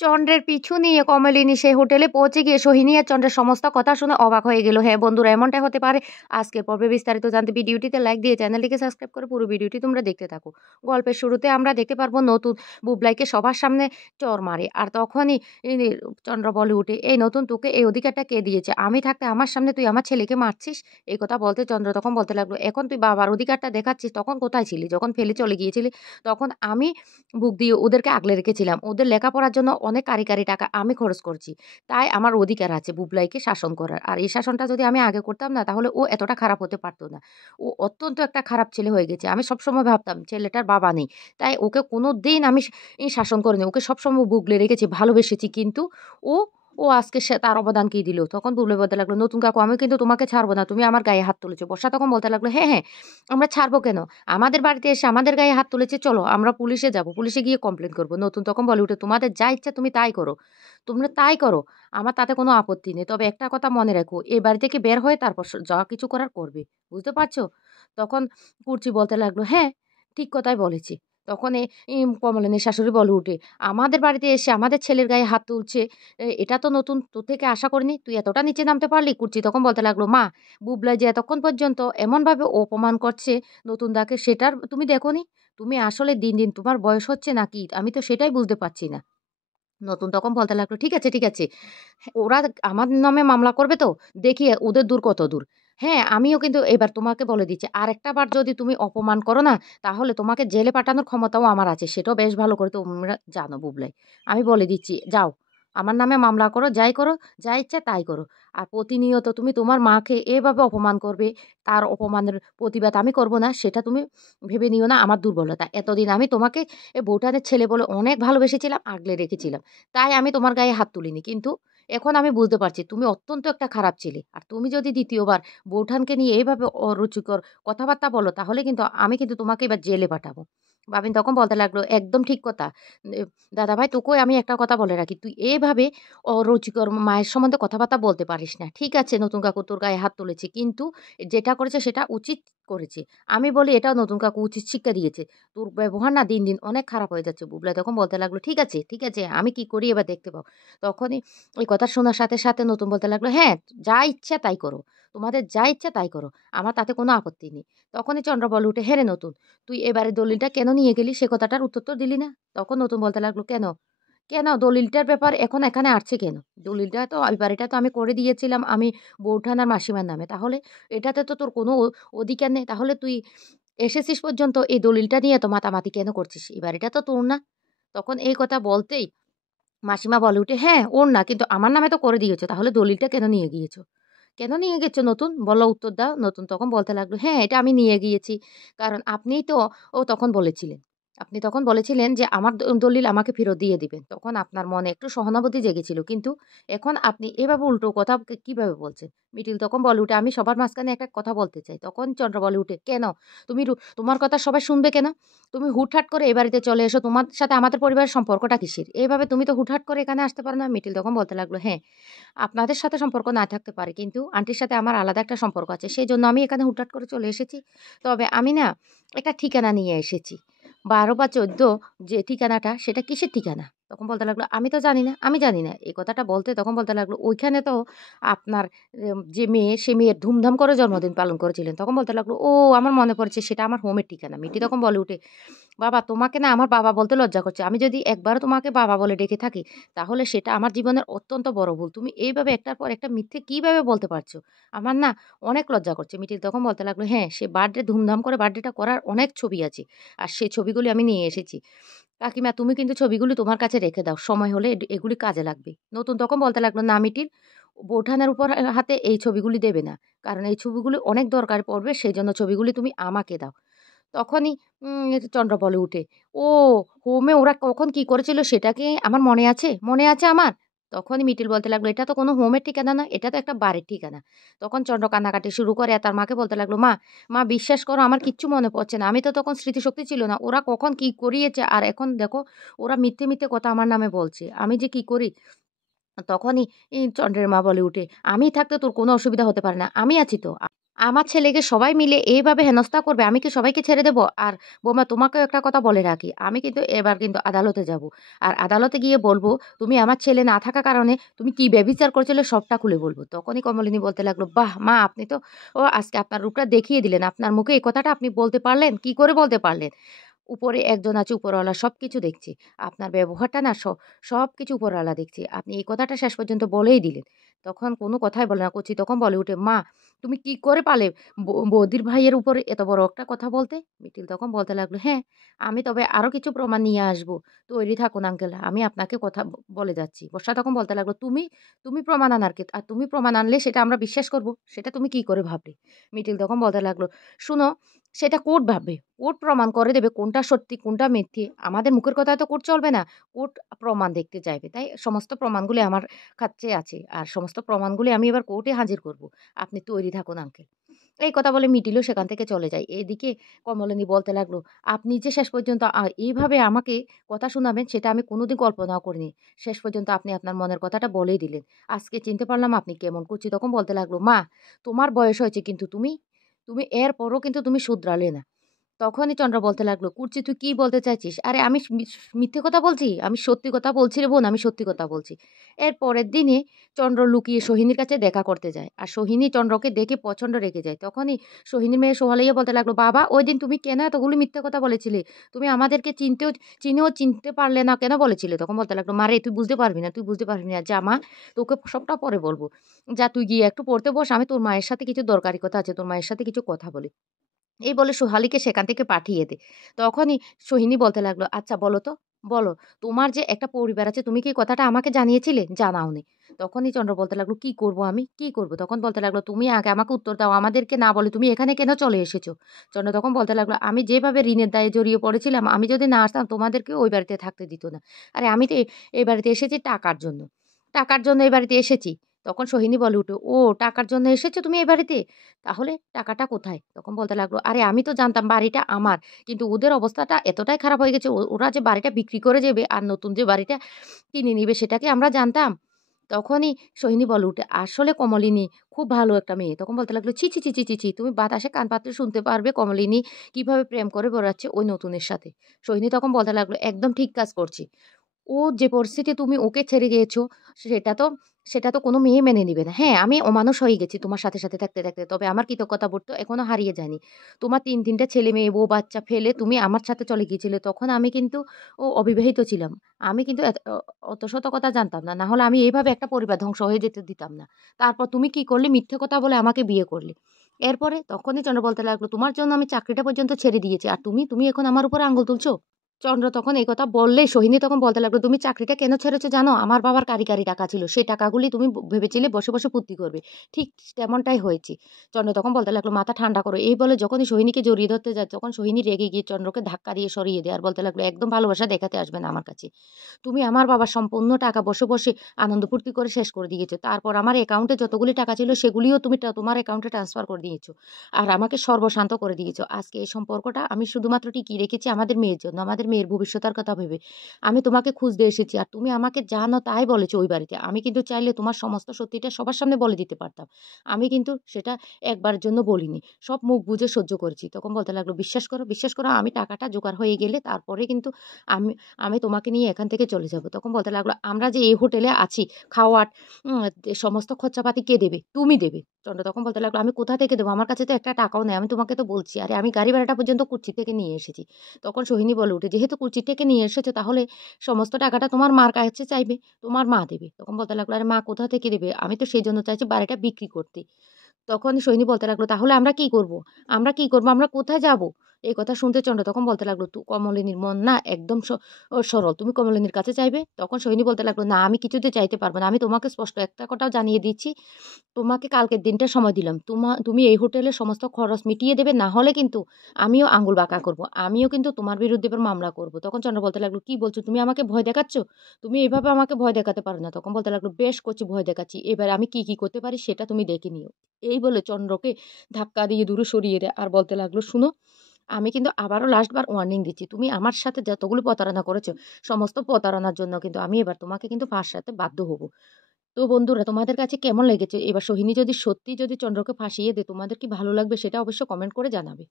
চন্দ্রের পিছু নিয়ে কমলিনী সেই হোটেলে পৌঁছে গিয়ে সোহিনী আর চন্দ্রের সমস্ত কথা শুনে অবাক হয়ে গেল। হ্যাঁ বন্ধুরা, এমনটা হতে পারে। আজকের পর্বে বিস্তারিত জানতে ভিডিওটিতে লাইক দিয়ে চ্যানেলটিকে সাবস্ক্রাইব করে পুরো ভিডিওটি তোমরা দেখতে থাকো। গল্পের শুরুতে আমরা দেখতে পারবো নতুন বুবলাইকে সবার সামনে চর মারে, আর তখনই চন্দ্র বলে উঠে, এই নতুন তোকে এই অধিকারটা কে দিয়েছে? আমি থাকতে আমার সামনে তুই আমার ছেলেকে মারছিস? এই কথা বলতে চন্দ্র তখন বলতে লাগলো, এখন তুই বাবার অধিকারটা দেখাচ্ছিস, তখন কোথায় ছিলি? যখন ফেলে চলে গিয়েছিলি তখন আমি বুক দিয়ে ওদেরকে আগলে রেখেছিলাম। ওদের লেখাপড়ার জন্য অনেক কারি টাকা আমি খরচ করছি। তাই আমার অধিকার আছে বুবলাইকে শাসন করার। আর এই শাসনটা যদি আমি আগে করতাম না, তাহলে ও এতটা খারাপ হতে পারত না। ও অত্যন্ত একটা খারাপ ছেলে হয়ে গেছে। আমি সবসময় ভাবতাম ছেলেটার বাবা নেই। তাই ওকে কোনোদিন আমি শাসন করিনি। ওকে সবসময় বুগলে রেখেছি, ভালোবেসেছি। কিন্তু ও ও আজকে সে তার অবদান কি দিল? তখন বুবলাই বলতে লাগলো, নতুন কাকু আমি কিন্তু তোমাকে ছাড়বো না। তুমি আমার গায়ে হাত তুলেছো। বর্ষা তখন বলতে লাগলো, হ্যাঁ, হ্যাঁ, আমরা ছাড়বো কেন? আমাদের বাড়িতে এসে আমাদের গায়ে হাত তুলেছে, চলো আমরা পুলিশে যাব। পুলিশে গিয়ে কমপ্লেন করব। নতুন তখন বলে উঠে, তোমাদের যা ইচ্ছা তুমি তাই করো। তোমরা তাই করো। আমার তাতে কোনো আপত্তি নেই। তবে একটা কথা মনে রেখো, এই বাড়ি থেকে বের হয়ে তারপর যা কিছু করার করবে। বুঝতে পারছো? তখন কুর্চি বলতে লাগলো, হ্যাঁ, ঠিক কথাই বলেছি। তখন কমলিনীর শাশুড়ি বলে উঠে, আমাদের বাড়িতে এসে আমাদের ছেলের গায়ে হাত তুলছে, এটা তো নতুন, তোর থেকে আশা করিনি। তুই এতটা নিচে নামতে পারলি? কুর্চি তখন বলতে লাগলো, মা, বুবলাই যে এতক্ষণ পর্যন্ত এমনভাবে অপমান করছে নতুন দাকে, সেটার তুমি দেখোনি? তুমি আসলে দিন দিন তোমার বয়স হচ্ছে নাকি? আমি তো সেটাই বুঝতে পারছি না। নতুন তখন বলতে লাগলো, ঠিক আছে, ঠিক আছে। ওরা আমার নামে মামলা করবে তো? দেখি ওদের দূর কত দূর। হ্যাঁ, আমিও কিন্তু এবার তোমাকে বলে দিচ্ছি, আরেকটা বার যদি তুমি অপমান করো না, তাহলে তোমাকে জেলে পাঠানোর ক্ষমতাও আমার আছে। সেটাও বেশ ভালো করে তোমরা জানো বুবলাই। আমি বলে দিচ্ছি, যাও আমার নামে মামলা করো, যাই করো, যা ইচ্ছা তাই করো। আর প্রতিনিয়ত তুমি তোমার মাকে এভাবে অপমান করবে, তার অপমানের প্রতিবাদ আমি করব না, সেটা তুমি ভেবে নিও না আমার দুর্বলতা। এতদিন আমি তোমাকে বউঠানের ছেলে বলে অনেক ভালোবেসেছিলাম, আগলে রেখেছিলাম। তাই আমি তোমার গায়ে হাত তুলিনি। কিন্তু এখন আমি বুঝতে পারছি তুমি অত্যন্ত একটা খারাপ ছেলে। আর তুমি যদি দ্বিতীয়বার বউঠানকে নিয়ে এভাবে অরুচিকর কথাবার্তা বলো, তাহলে কিন্তু আমি কিন্তু তোমাকে এবার জেলে পাঠাবো। বাবিন তখন বলতে লাগলো, একদম ঠিক কথা। এ দাদাভাই, তোকেও আমি একটা কথা বলে রাখি। তুই এভাবে অরুচিকর মায়ের সম্বন্ধে কথাবার্তা বলতে পারিস না। ঠিক আছে নতুন কাকু তোর গায়ে হাত তুলেছে, কিন্তু যেটা করেছে সেটা উচিত করেছে। আমি বলি এটাও নতুন কাকু উচিত শিক্ষা দিয়েছে। তোর ব্যবহার না দিন দিন অনেক খারাপ হয়ে যাচ্ছে। বুবলাই তখন বলতে লাগলো, ঠিক আছে, ঠিক আছে, আমি কি করি এবার দেখতে পাও। তখনই ওই কথা শোনার সাথে সাথে নতুন বলতে লাগলো, হ্যাঁ, যা ইচ্ছা তাই করো। তোমাদের যা ইচ্ছা তাই করো। আমার তাতে কোনো আপত্তি নেই। তখনই চন্দ্র বলে উঠে, হ্যাঁ রে নতুন, তুই এবারে দলিলটা কেন নিয়ে গেলি? সে কথাটার উত্তর তো দিলি না। তখন নতুন বলতে লাগলো, কেন? কেন দলিলটার ব্যাপার এখন এখানে আসছে কেন? দলিলটা তো ওই বাড়িটা তো আমি করে দিয়েছিলাম আমি বউঠান আর মাসিমার নামে। তাহলে এটাতে তো তোর কোনো অধিকার নেই। তাহলে তুই এসেছিস পর্যন্ত এই দলিলটা নিয়ে এত মাতামাতি কেন করছিস? এই বাড়িটা তো তোর না। তখন এই কথা বলতেই মাসিমা বলে উঠে, হ্যাঁ, ওর না, কিন্তু আমার নামে তো করে দিয়েছো। তাহলে দলিলটা কেন নিয়ে গিয়েছো? কেন নিয়ে গেছো নতুন? বলো, উত্তর দাও। নতুন তখন বলতে লাগলো, হ্যাঁ, এটা আমি নিয়ে গিয়েছি। কারণ আপনিই তো তখন বলেছিলেন। আপনি তখন বলেছিলেন যে আমার দলিল আমাকে ফেরত দিয়ে দিবেন। তখন আপনার মনে একটু সহানুভূতি জেগেছিল। কিন্তু এখন আপনি এভাবে উল্টো কথা কিভাবে বলছেন? মিটিল তখন বলে উঠে, আমি সবার মাঝখানে একটা কথা বলতে চাই। তখন চন্দ্র বলে উঠে, কেন? তুমি তোমার কথা সবাই শুনবে কেন? তুমি হুটহাট করে এ বাড়িতে চলে এসো। তোমার সাথে আমাদের পরিবারের সম্পর্কটা কিসের? এভাবে তুমি তো হুটহাট করে এখানে আসতে পারো না। মিটিল তখন বলতে লাগলো, হ্যাঁ, আপনাদের সাথে সম্পর্ক না থাকতে পারে, কিন্তু আন্টির সাথে আমার আলাদা একটা সম্পর্ক আছে। সেজন্য আমি এখানে হুটহাট করে চলে এসেছি। তবে আমি না একটা ঠিকানা নিয়ে এসেছি। ১২ বা ১৪ যে ঠিকানাটা, সেটা কিসের ঠিকানা? তখন বলতে লাগলো, আমি তো জানি না, আমি জানি না। এই কথাটা বলতে তখন বলতে লাগলো, ওইখানে তো আপনার যে মেয়ে, সে মেয়ের ধুমধাম করে জন্মদিন পালন করেছিলেন। তখন বলতে লাগলো, ও আমার মনে পড়েছে, সেটা আমার হোমের ঠিকানা। মিটি তখন বলে উঠে, বাবা, তোমাকে না আমার বাবা বলতে লজ্জা করছে। আমি যদি একবারও তোমাকে বাবা বলে ডেকে থাকি, তাহলে সেটা আমার জীবনের অত্যন্ত বড় ভুল। তুমি এইভাবে একটার পর একটা মিথ্যে কিভাবে বলতে পারছো? আমার না অনেক লজ্জা করছে। মিটি তখন বলতে লাগলো, হ্যাঁ, সে বার্থডে ধুমধাম করে বার্থডেটা করার অনেক ছবি আছে। আর সেই ছবিগুলি আমি নিয়ে এসেছি। কাকিমা, তুমি কিন্তু ছবিগুলি তোমার কাছে রেখে দাও। সময় হলে এগুলি কাজে লাগবে। নতুন তখন বলতে লাগলো, না মিটির, বৌঠানের উপর হাতে এই ছবিগুলি দেবে না। কারণ এই ছবিগুলি অনেক দরকার পড়বে। সেজন্য ছবিগুলি তুমি আমাকে দাও। তখনই চন্দ্র বলে উঠে, ও হোমে ওরা কখন কি করেছিল সেটা কি আমার মনে আছে? মনে আছে আমার? তখনই মিটিল বলতে লাগলো, এটা তো কোনো হোমের ঠিকানা না, এটা তো একটা বাড়ির ঠিকানা। তখন চন্দ্র কান্নাকাটি শুরু করে আর তার মাকে বলতে লাগলো, মা, মা, বিশ্বাস করো আমার কিচ্ছু মনে পড়ছে না। আমি তো তখন স্মৃতিশক্তি ছিল না। ওরা কখন কি করিয়েছে, আর এখন দেখো ওরা মিথ্যে মিথ্যে কথা আমার নামে বলছে। আমি যে কি করি? তখনই চন্দ্রের মা বলে উঠে, আমি থাকতে তোর কোনো অসুবিধা হতে পারে না। আমি আছি তো। আমার ছেলেকে সবাই মিলে এইভাবে হেনস্থা করবে, আমি কি সবাইকে ছেড়ে দেব? আর বৌমা তোমাকেও একটা কথা বলে রাখি, আমি কিন্তু এবার কিন্তু আদালতে যাব। আর আদালতে গিয়ে বলব, তুমি আমার ছেলে না থাকা কারণে তুমি কি ব্যভিচার করেছিলে সবটা খুলে বলব। তখনই কমলিনী বলতে লাগলো, বাহ! মা আপনি তো আজকে আপনার রূপটা দেখিয়ে দিলেন। আপনার মুখে এই কথাটা আপনি বলতে পারলেন? কি করে বলতে পারলেন? উপরে একজন আছে উপরওয়ালা সবকিছু দেখছি। আপনার ব্যবহারটা না সবকিছু উপরওয়ালা দেখছি। আপনি এই কথাটা শেষ পর্যন্ত বলেই দিলেন। তখন কোনো কথাই বলে না। কচি তখন বলে উঠে, "মা তুমি কি করে পারলে বৌদির ভাইয়ের উপরে এত বড় একটা কথা বলতে?" মিটিল তখন বলতে লাগলো, "হ্যাঁ, আমি তবে আরো কিছু প্রমাণ নিয়ে আসবো। তৈরি থাকুন আঙ্কেল। আমি আপনাকে কথা বলে যাচ্ছি।" বর্ষা তখন বলতে লাগলো, তুমি প্রমাণ আনার কে? আর তুমি প্রমাণ আনলে সেটা আমরা বিশ্বাস করব। সেটা তুমি কি করে ভাবলে?" মিটিল তখন বলতে লাগলো, "শুনো সেটা কোর্ট ভাববে। কোর্ট প্রমাণ করে দেবে কোনটা সত্যি কোনটা মিথ্যে। আমাদের মুখের কথায় তো কোর্ট চলবে না। কোর্ট প্রমাণ দেখতে চাইবে। তাই সমস্ত প্রমাণগুলি আমার কাছে আছে। আর সমস্ত প্রমাণগুলি আমি এবার কোর্টে হাজির করব। আপনি তৈরি থাকুন আঙ্কেল।" এই কথা বলে মিটিলও সেখান থেকে চলে যায়। এদিকে কমলিনী বলতে লাগলো, "আপনি যে শেষ পর্যন্ত এইভাবে আমাকে কথা শোনাবেন সেটা আমি কোনোদিন কল্পনাও করিনি। শেষ পর্যন্ত আপনি আপনার মনের কথাটা বলেই দিলেন। আজকে চিনতে পারলাম আপনি কেমন।" কুচি তখন বলতে লাগলো, "মা তোমার বয়স হয়েছে কিন্তু তুমি এরপরও কিন্তু তুমি শুধরালে না।" তখনই চন্দ্র বলতে লাগলো, "কুর্চি তুই কি বলতে চাইছিস?" "আরে আমি মিথ্যে কথা বলছি? আমি সত্যি কথা বলছি রে বোন, আমি সত্যি কথা বলছি।" এর পরের দিনে চন্দ্র লুকিয়ে সোহিনীর কাছে দেখা করতে যায়। আর সোহিনী চন্দ্রকে দেখে প্রচণ্ড রেগে যায়। তখনই সোহিনীর মেয়ে সোহালিয়া বলতে লাগলো, "বাবা ওইদিন তুমি কেন এতগুলো মিথ্যে কথা বলেছিলে? তুমি আমাদেরকে চিনেও চিনতে পারলে না কেন বলেছিলে?" তখন বলতে লাগলো, "মারে তুই বুঝতে পারবি না, তুই বুঝতে পারবি না। যা মা তোকে সবটা পরে বলব। যা তুই গিয়ে একটু পড়তে বস, আমি তোর মায়ের সাথে কিছু দরকারি কথা আছে, তোর মায়ের সাথে কিছু কথা বলি।" এই বলে সোহালীকে সেখান থেকে পাঠিয়ে দেয়। তখনই সোহিনী বলতে লাগলো, "আচ্ছা বলো তো, বলো তোমার যে একটা পরিবার আছে তুমি কি কথাটা আমাকে জানিয়েছিলে? জানাওনি।" তখনই চন্দ্র বলতে লাগলো, "কি করব আমি? কি করব?" তখন বলতে লাগলো, "তুমি আগে আমাকে উত্তর দাও। আমাদেরকে না বলে তুমি এখানে কেন চলে এসেছো?" চন্দ্র তখন বলতে লাগলো, "আমি যেভাবে ঋণের দায়ে জড়িয়ে পড়েছিলাম, আমি যদি না আসতাম তোমাদেরকেও ওই বাড়িতে থাকতে দিত না। আরে আমি তো এই বাড়িতে এসেছি টাকার জন্য। টাকার জন্য এই বাড়িতে এসেছি।" তখন সোহিনী বলে উঠে, "ও টাকার জন্য এসেছো তুমি এই বাড়িতে? তাহলে টাকাটা কোথায়?" তখন বলতে লাগলো, "আরে আমি তো জানতাম বাড়িটা আমার। কিন্তু ওদের অবস্থাটা এতটাই খারাপ হয়ে গেছে ওরা যে বাড়িটা বিক্রি করে যাবে আর নতুন যে বাড়িটা কিনে নিবে সেটা কি আমরা জানতাম?" তখনই সোহিনী বলে উঠে, "আসলে কমলিনী খুব ভালো একটা মেয়ে।" তখন বলতে লাগলো, "ছি, ছি, ছি, ছি, ছি, ছি, তুমি বাতাসে কান পাতলে শুনতে পারবে কমলিনী কিভাবে প্রেম করে বেড়াচ্ছে ওই নতুনের সাথে।" সোহিনী তখন বলতে লাগলো, "একদম ঠিক কাজ করছি। ও যে পরিস্থিতি তুমি ওকে ছেড়ে গিয়েছো সেটা তো সেটা তো কোনো মেয়ে মেনে নিবে না। হ্যাঁ, আমি অমানুষ হয়ে গেছি তোমার সাথে থাকতে, থাকতে। তবে আমার কৃতজ্ঞতাবোধ তো এখনো হারিয়ে যায়নি। তোমার ৩ টা ছেলে-মেয়ে, বউ-বাচ্চা ফেলে তুমি আমার সাথে চলে গিয়েছিলে। তখন আমি কিন্তু অবিবাহিত ছিলাম। আমি কিন্তু অত শত কথা জানতাম না। না হলে আমি এইভাবে একটা পরিবার ধ্বংস হয়ে যেতে দিতাম না। তারপর তুমি কি করলে? মিথ্যে কথা বলে আমাকে বিয়ে করলে। এরপরে তখনই চন্দ্র বলতে লাগলো, "তোমার জন্য আমি চাকরিটা পর্যন্ত ছেড়ে দিয়েছি। আর তুমি এখন আমার উপরে আঙুল তুলছো?" চন্দ্র তখন এই কথা বললেই সোহিনী তখন বলতে লাগলো, "তুমি চাকরিটা কেন ছেড়েছো জানো? আমার বাবার কারি টাকা ছিল। সেই টাকাগুলি তুমি ভেবেছিলে বসে, বসে ফুর্তি করবে। ঠিক তেমনটাই হয়েছে।" চন্দ্র তখন বলতে লাগলো, "মাথা ঠান্ডা করো।" এই বলে যখনই সোহিনীকে জড়িয়ে ধরতে যায় তখন সোহিনী রেগে গিয়ে চন্দ্রকে ধাক্কা দিয়ে সরিয়ে দেয় আর বলতে লাগলো, "একদম ভালোবাসা দেখাতে আসবে না আমার কাছে। তুমি আমার বাবার সম্পূর্ণ টাকা বসে, বসে আনন্দ ফুর্তি করে শেষ করে দিয়েছো। তারপর আমার অ্যাকাউন্টে যতগুলি টাকা ছিল সেগুলিও তুমি তোমার অ্যাকাউন্টে ট্রান্সফার করে দিয়েছো। আর আমাকে সর্বশান্ত করে দিয়েছো। আজকে এই সম্পর্কটা আমি শুধুমাত্র টিকিয়ে রেখেছি আমাদের মেয়ের জন্য, আমাদের মেয়ের ভবিষ্যতের কথা ভেবে। আমি তোমাকে খুঁজতে এসেছি আর তুমি আমাকে জানো তাই বলেছো ওই বাড়িতে। আমি কিন্তু চাইলে তোমার সমস্ত সত্যিটা সবার সামনে বলে দিতে পারতাম। আমি কিন্তু সেটা একবারের জন্য বলিনি। সব মুখ বুজে সহ্য করেছি।" তখন বলতে লাগলো, বিশ্বাস করো আমি টাকাটা জোগাড় হয়ে গেলে তারপরে কিন্তু আমি আমি তোমাকে নিয়ে এখান থেকে চলে যাব।" তখন বলতে লাগলো, "আমরা যে এই হোটেলে আছি, খাওয়ার সমস্ত খরচাপাতি কে দেবে? তুমি দেবে।" চন্দ্র তখন বলতে লাগলো, "আমি কোথা থেকে দেবো? আমার কাছে তো একটা টাকাও নেই। আমি তোমাকে তো বলছি। আরে আমি গাড়ি ভাড়াটা পর্যন্ত কুর্চি থেকে নিয়ে এসেছি।" তখন সোহিনী বলে উঠে, "যেহেতু কুর্চি থেকে নিয়ে এসেছো তাহলে সমস্ত টাকাটা তোমার মার কাছে চাইবে। তোমার মা দেবে।" তখন বলতে লাগলো, "আরে মা কোথা থেকে দেবে? আমি তো সেজন্য চাইছি বাড়িটা বিক্রি করতে।" তখন সৈনী বলতে লাগলো, "তাহলে আমরা কি করব? আমরা কি করব? আমরা কোথায় যাব?" এই কথা শুনতে চন্দ্র তখন বলতে লাগলো, কমলিনীর মন না একদম সরল। তুমি কমলিনীর কাছে চাইবে?" তখন সৈনী বলতে লাগলো, "না, আমি কিছুতে চাইতে পারব না। আমি তোমাকে স্পষ্ট একটা কথাও জানিয়ে দিচ্ছি। তোমাকে কালকের দিনটা সময় দিলাম। তুমি এই হোটেলের সমস্ত খরচ মিটিয়ে দেবে। না হলে কিন্তু আমিও আঙুল বাঁকা করব। আমিও কিন্তু তোমার বিরুদ্ধে এবার মামলা করব।" তখন চন্দ্র বলতে লাগলো, "কি বলছো? তুমি আমাকে ভয় দেখাচ্ছ? তুমি এভাবে আমাকে ভয় দেখাতে পারো না।" তখন বলতে লাগলো, "বেশ করছি ভয় দেখাচ্ছি। এবার আমি কি করতে পারি সেটা তুমি দেখে নিও।" এই বলে চন্দ্রকে ধাক্কা দিয়ে দূরে সরিয়ে দেয় আর বলতে লাগলো, "শুনো, আমি কিন্তু আবারও লাস্ট বার ওয়ার্নিং দিচ্ছি। তুমি আমার সাথে যতগুলো প্রতারণা করেছো, সমস্ত প্রতারণার জন্য কিন্তু আমি এবার তোমাকে কিন্তু ফাঁসাতে বাধ্য হব। তো বন্ধুরা তোমাদের কাছে কেমন লেগেছে? এবার সোহিনী যদি সত্যি যদি চন্দ্রকে ফাঁসিয়ে দেয় তোমাদের কি ভালো লাগবে সেটা অবশ্য কমেন্ট করে জানাবে।